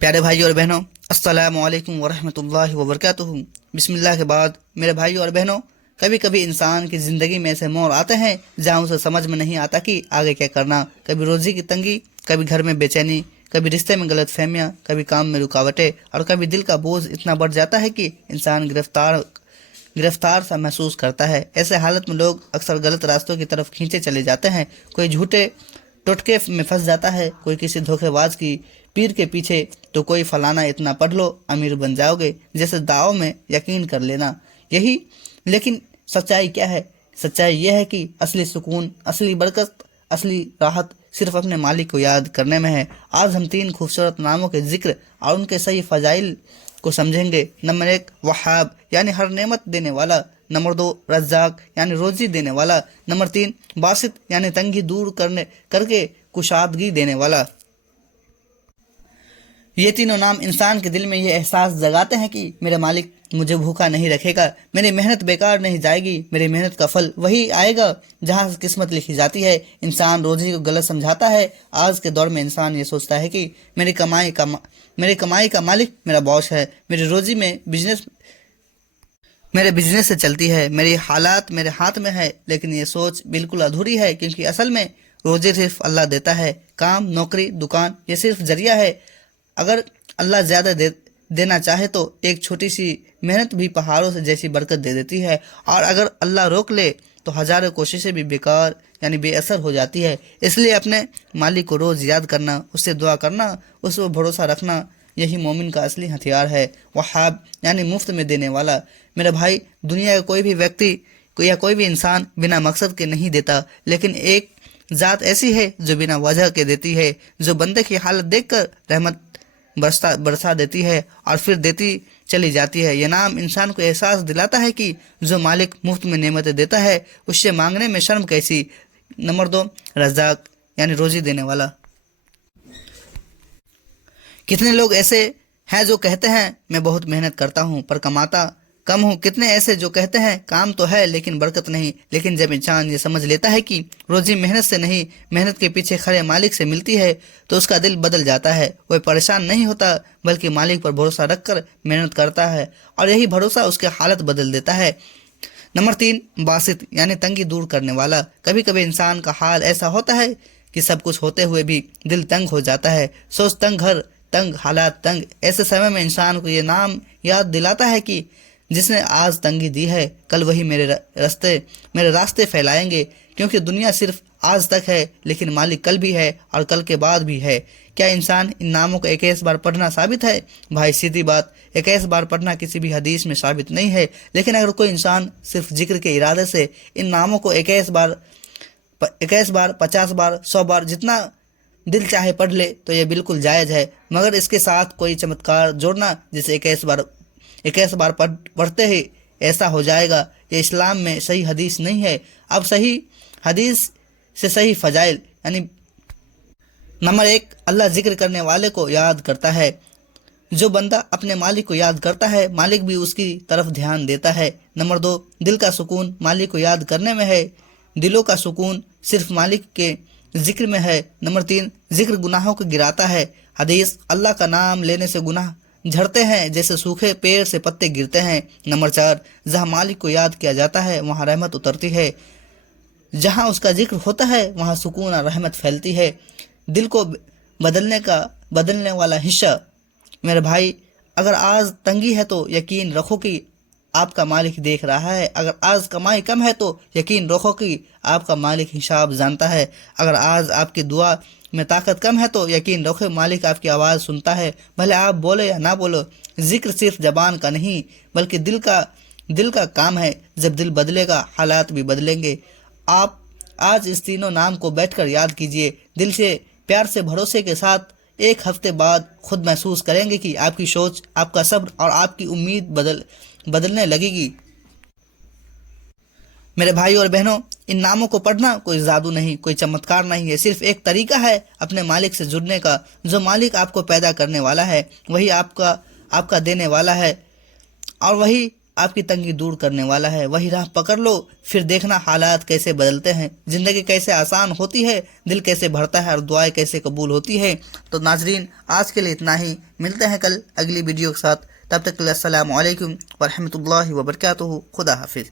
پیارے بھائی اور بہنوں، السلام علیکم ورحمۃ اللہ وبرکاتہ۔ بسم اللہ کے بعد میرے بھائی اور بہنوں، کبھی کبھی انسان کی زندگی میں ایسے موڑ آتے ہیں جہاں اسے سمجھ میں نہیں آتا کہ آگے کیا کرنا۔ کبھی روزی کی تنگی، کبھی گھر میں بے چینی، کبھی رشتے میں غلط فہمیاں، کبھی کام میں رکاوٹیں، اور کبھی دل کا بوجھ اتنا بڑھ جاتا ہے کہ انسان گرفتار سا محسوس کرتا ہے۔ ایسے حالت میں لوگ اکثر غلط راستوں کی طرف کھینچے چلے جاتے ہیں۔ کوئی جھوٹے ٹوٹکے میں پھنس جاتا ہے، کوئی کسی دھوکے باز کی پیر کے پیچھے، تو کوئی فلانا اتنا پڑھ لو امیر بن جاؤ گے جیسے دعووں میں یقین کر لینا۔ لیکن سچائی کیا ہے؟ سچائی یہ ہے کہ اصلی سکون، اصلی برکت، اصلی راحت صرف اپنے مالک کو یاد کرنے میں ہے۔ آج ہم 3 خوبصورت ناموں کے ذکر اور ان کے صحیح فضائل کو سمجھیں گے۔ نمبر 1، وہاب یعنی ہر نعمت دینے والا۔ نمبر 2، رزاق یعنی روزی دینے والا۔ نمبر 3، باسط یعنی تنگی دور کر کے کشادگی دینے والا۔ یہ تینوں نام انسان کے دل میں یہ احساس جگاتے ہیں کہ میرے مالک مجھے بھوکا نہیں رکھے گا، میری محنت بیکار نہیں جائے گی، میری محنت کا پھل وہی آئے گا جہاں سے قسمت لکھی جاتی ہے۔ انسان روزی کو غلط سمجھاتا ہے۔ آج کے دور میں انسان یہ سوچتا ہے کہ میری کمائی کا مالک میرا باس ہے، میری روزی میرے بزنس سے چلتی ہے، میری حالات میرے ہاتھ میں ہے۔ لیکن یہ سوچ بالکل ادھوری ہے، کیونکہ اصل میں روزی صرف اللہ دیتا ہے۔ کام، نوکری، دکان یہ صرف ذریعہ ہے۔ اگر اللہ زیادہ دینا چاہے تو ایک چھوٹی سی محنت بھی پہاڑوں سے جیسی برکت دے دیتی ہے، اور اگر اللہ روک لے تو ہزاروں کوششیں بھی بیکار یعنی بے اثر ہو جاتی ہے۔ اس لیے اپنے مالک کو روز یاد کرنا، اس سے دعا کرنا، اس پر بھروسہ رکھنا، یہی مومن کا اصلی ہتھیار ہے۔ وہاب یعنی مفت میں دینے والا۔ میرے بھائی، دنیا کا کوئی بھی ویکتی یا کوئی بھی انسان بنا مقصد کے نہیں دیتا، لیکن ایک ذات ایسی ہے جو بنا وجہ کے دیتی ہے، جو بندے کی حالت دیکھ کر رحمت برسا دیتی ہے اور پھر دیتی چلی جاتی ہے۔ یہ نام انسان کو احساس دلاتا ہے کہ جو مالک مفت میں نعمتیں دیتا ہے اس سے مانگنے میں شرم کیسی۔ نمبر 2، رزاق یعنی روزی دینے والا۔ کتنے لوگ ایسے ہیں جو کہتے ہیں میں بہت محنت کرتا ہوں پر کماتا کم ہوں، کتنے ایسے جو کہتے ہیں کام تو ہے لیکن برکت نہیں۔ لیکن جب انسان یہ سمجھ لیتا ہے کہ روزی محنت سے نہیں، محنت کے پیچھے کھڑے مالک سے ملتی ہے، تو اس کا دل بدل جاتا ہے۔ وہ پریشان نہیں ہوتا بلکہ مالک پر بھروسہ رکھ کر محنت کرتا ہے، اور یہی بھروسہ اس کی حالت بدل دیتا ہے۔ نمبر 3، باسط یعنی تنگی دور کرنے والا۔ کبھی کبھی انسان کا حال ایسا ہوتا ہے کہ سب کچھ ہوتے ہوئے بھی دل تنگ ہو جاتا ہے۔ سوچ تنگ گھر تنگ، حالات تنگ۔ ایسے سمے میں انسان کو یہ نام یاد دلاتا ہے کہ جس نے آج تنگی دی ہے، کل وہی میرے راستے پھیلائیں گے، کیونکہ دنیا صرف آج تک ہے لیکن مالک کل بھی ہے اور کل کے بعد بھی ہے۔ کیا انسان ان ناموں کو 21 بار پڑھنا ثابت ہے؟ بھائی سیدھی بات، 21 بار پڑھنا کسی بھی حدیث میں ثابت نہیں ہے، لیکن اگر کوئی انسان صرف ذکر کے ارادے سے ان ناموں کو 21 بار، 50 بار، 100 بار، جتنا دل چاہے پڑھ لے تو یہ بالکل جائز ہے، مگر اس کے ساتھ کوئی چمتکار جوڑنا جسے 21 بار پڑھتے ہی ایسا ہو جائے گا، یہ اسلام میں صحیح حدیث نہیں ہے۔ اب صحیح حدیث سے صحیح فضائل یعنی نمبر 1، اللہ ذکر کرنے والے کو یاد کرتا ہے۔ جو بندہ اپنے مالک کو یاد کرتا ہے، مالک بھی اس کی طرف دھیان دیتا ہے۔ نمبر 2، دل کا سکون مالک کو یاد کرنے میں ہے، دلوں کا سکون صرف مالک کے ذکر میں ہے۔ نمبر 3، ذکر گناہوں کو گراتا ہے۔ حدیث، اللہ کا نام لینے سے گناہ جھڑتے ہیں جیسے سوکھے پیڑ سے پتے گرتے ہیں۔ نمبر 4، جہاں مالک کو یاد کیا جاتا ہے وہاں رحمت اترتی ہے، جہاں اس کا ذکر ہوتا ہے وہاں سکون اور رحمت پھیلتی ہے۔ دل کو بدلنے والا حصہ۔ میرے بھائی، اگر آج تنگی ہے تو یقین رکھو کہ آپ کا مالک دیکھ رہا ہے۔ اگر آج کمائی کم ہے تو یقین رکھو کہ آپ کا مالک حساب جانتا ہے۔ اگر آج آپ کی دعا میں طاقت کم ہے تو یقین رکھو مالک آپ کی آواز سنتا ہے، بھلے آپ بولے یا نہ بولو۔ ذکر صرف زبان کا نہیں بلکہ دل کا کام ہے۔ جب دل بدلے گا حالات بھی بدلیں گے۔ آپ آج اس تینوں نام کو بیٹھ کر یاد کیجئے، دل سے، پیار سے، بھروسے کے ساتھ۔ 1 ہفتے بعد خود محسوس کریں گے کہ آپ کی سوچ، آپ کا صبر اور آپ کی امید بدلنے لگے گی۔ میرے بھائی اور بہنوں، ان ناموں کو پڑھنا کوئی جادو نہیں، کوئی چمتکار نہیں ہے، صرف ایک طریقہ ہے اپنے مالک سے جڑنے کا۔ جو مالک آپ کو پیدا کرنے والا ہے وہی آپ کا دینے والا ہے، اور وہی آپ کی تنگی دور کرنے والا ہے، وہی راہ پکڑ لو، پھر دیکھنا حالات کیسے بدلتے ہیں، زندگی کیسے آسان ہوتی ہے، دل کیسے بھرتا ہے اور دعائیں کیسے قبول ہوتی ہے۔ تو ناظرین، آج کے لیے اتنا ہی، ملتے ہیں کل اگلی ویڈیو کے ساتھ، تب تک کے لیے السلام علیکم ورحمۃ اللہ وبرکاتہ، خدا حافظ۔